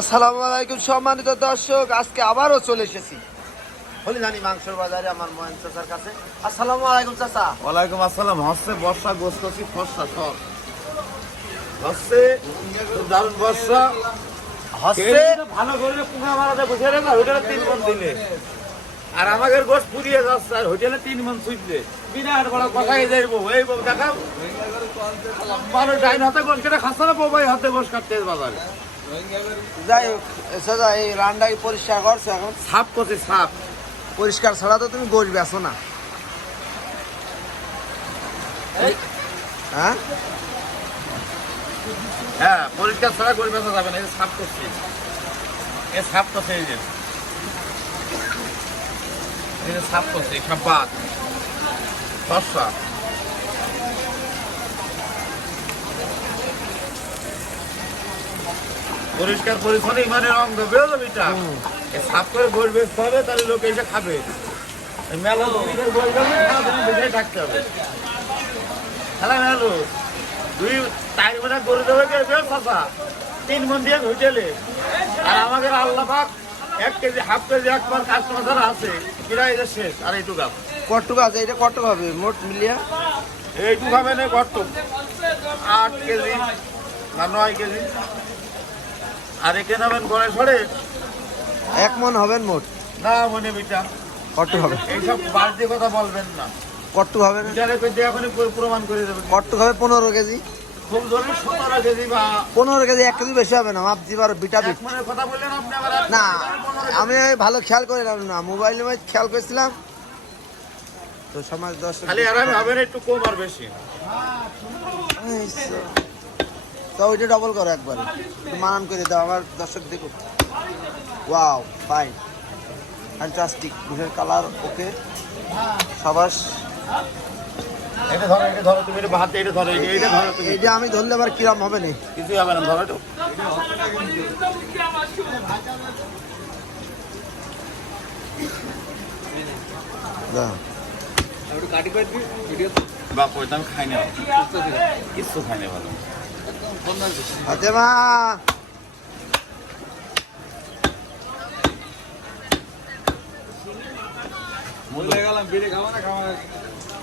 আসসালামু আলাইকুম সম্মানিত দর্শক, আজকে আবারও চলে এসেছি হলিদানি মাংসের বাজারে আমার ময়ন চাচার কাছে। আসসালামু আলাইকুম চাচা। ওয়ালাইকুম আসসালাম। হচ্ছে বর্ষা গোস করছি ফর্সা সব হচ্ছে দারুণ বর্ষা হচ্ছে ভালো করে পুঙ্গা মারাতে বসে রে হোটেলে 3 মণ দিলে আর আমাদের গোস পুড়িয়ে যাচ্ছে আর হোটেলে 3 মণ ছুটলে বিরাট বড় কথাই যাইবো এই বউ দেখাও মানুষ ডাইন হাতে গোস কেটে খাচ্ছে না বাবাই হাতে গোস কাটতে বাজারে। যাই হোক চাচা, এই রান্নাকে পরিষ্কার করছো এখন? সাপ করছে সাপ পরিষ্কার ছাড়া তো তুমি গোশ বেছো না, হ্যাঁ? হ্যাঁ পরিষ্কার ছাড়া গোস বেচা যাবে না। এই সাপ করছে এ সাপ করছে এই যে সাপ করছে সব বাদ ফর্সা পরিষ্কার পরিচ্ছন্ন ইমানের অঙ্গ বেরোবে এটা সাফ করে গোল বেচতে হবে, তাহলে লোক এসে খাবে। মেলা গোল বেঁধে থাকতে হবে। খেলা মেলো 2-4 মিনিট গরু দেবে বের ফাঁসা 3 মণ দিয়ে হোটেলে আর আমাদের আল্লাহ পাক 1 কেজি 1/2 কেজি একবার কাস্টমার যারা আছে কিরা এটা শেষ। আর এইটুকু কটুক আছে, এটা কটুক হবে মোট মিলিয়ে? এইটুকু হবে না কত 8 কেজি না 9 কেজি। আর একে নেবেন গড়ে ছড়ে 1 মণ হবেন মোট না মনে বিটা কটুক হবে। এইসব বাড়তি কথা বলবেন না, কটুক হবে না? বিচারে এখন প্রমাণ করে দেবেন। কটুক হবে 15 কেজি। খুব ধরুন 17 কেজি বা 15 কেজি, 1 কেজি বেশি হবে না, মাপছি পারো বিটা বিট। মনের কথা বললেন আপনি আবার না আমি ভালো খেয়াল করে না, মোবাইলে খেয়াল করেছিলাম তো সমাজ দর্শক খালি আর হবে না একটু কম আর বেশি। তো ওইটা ডবল করো একবারে, একটু মানান করে দাও আমার দর্শক দেখো। ওয়াও ফাইন ফ্যান্টাস্টিক, বুঝের কালার ওকে সাবাস। এটা ধরো তুমি এটা হাতে এটা ধরো এটা ধরো তুমি। এই যে আমি ধরলে আবার কিরম হবে না? কিছুই হবে না, ধরো একটু। বাপ ওইটা আমি খাই না, কিছু খাই না ভালো। আতে মা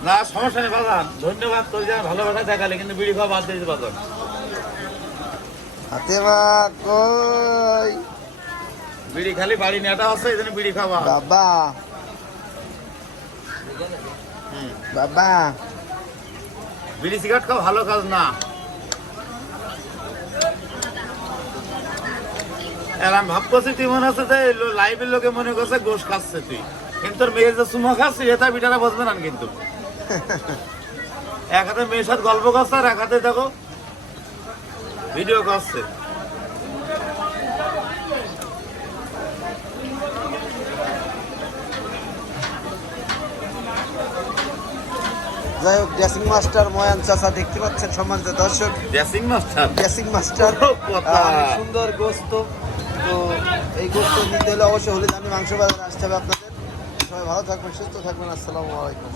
না সমস্যা নেই বাজান, ধন্যবাদ তোর যা ভালোবাসা দেখালে, কিন্তু বিড়ি খাওয়া বাদ দিয়েছে বাজান। হাতে মা কই বিড়ি খালি বাড়ি নেটা আছে এই জন্য বিড়ি খাওয়া। বাবা বাবা বিড়ি সিগারেট খাওয়া ভালো কাজ না। এরম ভাবতেছি তুই মনে হচ্ছে যে লাইভের লোকে মনে করছে গোশ খাচ্ছে তুই, কিন্তু তোর মেয়ের যে চুমা খাচ্ছে এটা বিটারা বসবে না। কিন্তু এক হাতে মেয়ের সাথে গল্প করছে আর এক হাতে দেখো ভিডিও করছে। যাই হোক, ড্রেসিং মাস্টার ময়ান চাচা দেখতে পাচ্ছেন সম্মানিত দর্শক। ড্রেসিং মাস্টার ড্রেসিং মাস্টার সুন্দর গোস্ত। তো এই গোস্ত নিতে হলে অবশ্যই হলিদানি মাংস বাজারে আসতে হবে আপনাদের। সবাই ভালো থাকবেন, সুস্থ থাকবেন। আসসালামু আলাইকুম।